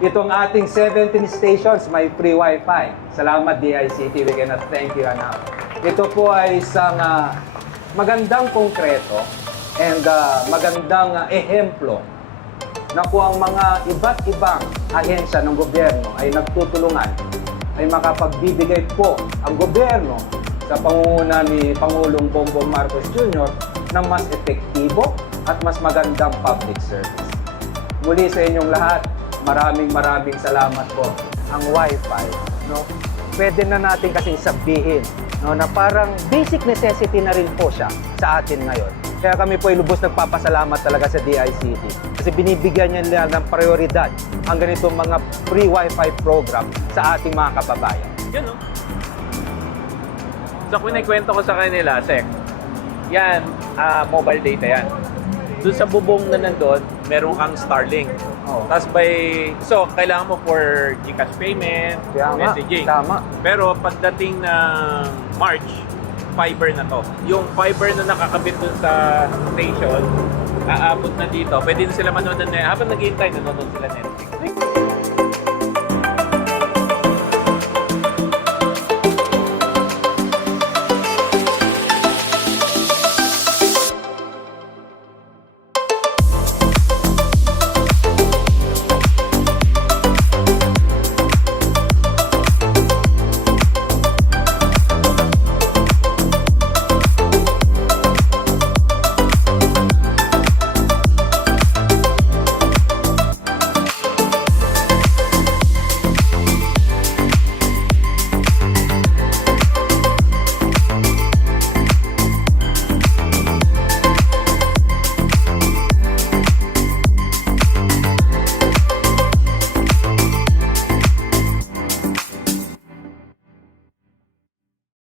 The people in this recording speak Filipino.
Itong ating 17 stations, may free wifi. Salamat DICT, we cannot thank you enough. Ito po ay isang magandang konkreto and magandang ehemplo na kung ang mga iba't ibang ahensya ng gobyerno ay nagtutulungan, ay makapagbibigay po ang gobyerno sa pangunguna ni Pangulong Bongbong Marcos Jr. ng mas epektibo at mas magandang public service. Muli sa inyong lahat, maraming salamat po. Ang Wi-Fi, no? Pwede na natin kasing sabihin, no, na parang basic necessity na rin po siya sa atin ngayon. Kaya kami po ay lubos nagpapasalamat talaga sa DICT kasi binibigyan niya nila ng prioridad ang ganitong mga free Wi-Fi program sa ating mga kababayan. Yun, no? So, kung naikwento ko sa kanila, Sek, yan, mobile data yan. Doon sa bubong na nandun, meron kang Starlink. Oh. Tapos so, kailangan mo for GCash payment, Kaya nga, messaging. tama. Pero pagdating ng March, fiber na to. Yung fiber na nakakabit dun sa station, aabot na dito. Pwede na sila manonood habang nag-hintay, nanonood sila Netflix.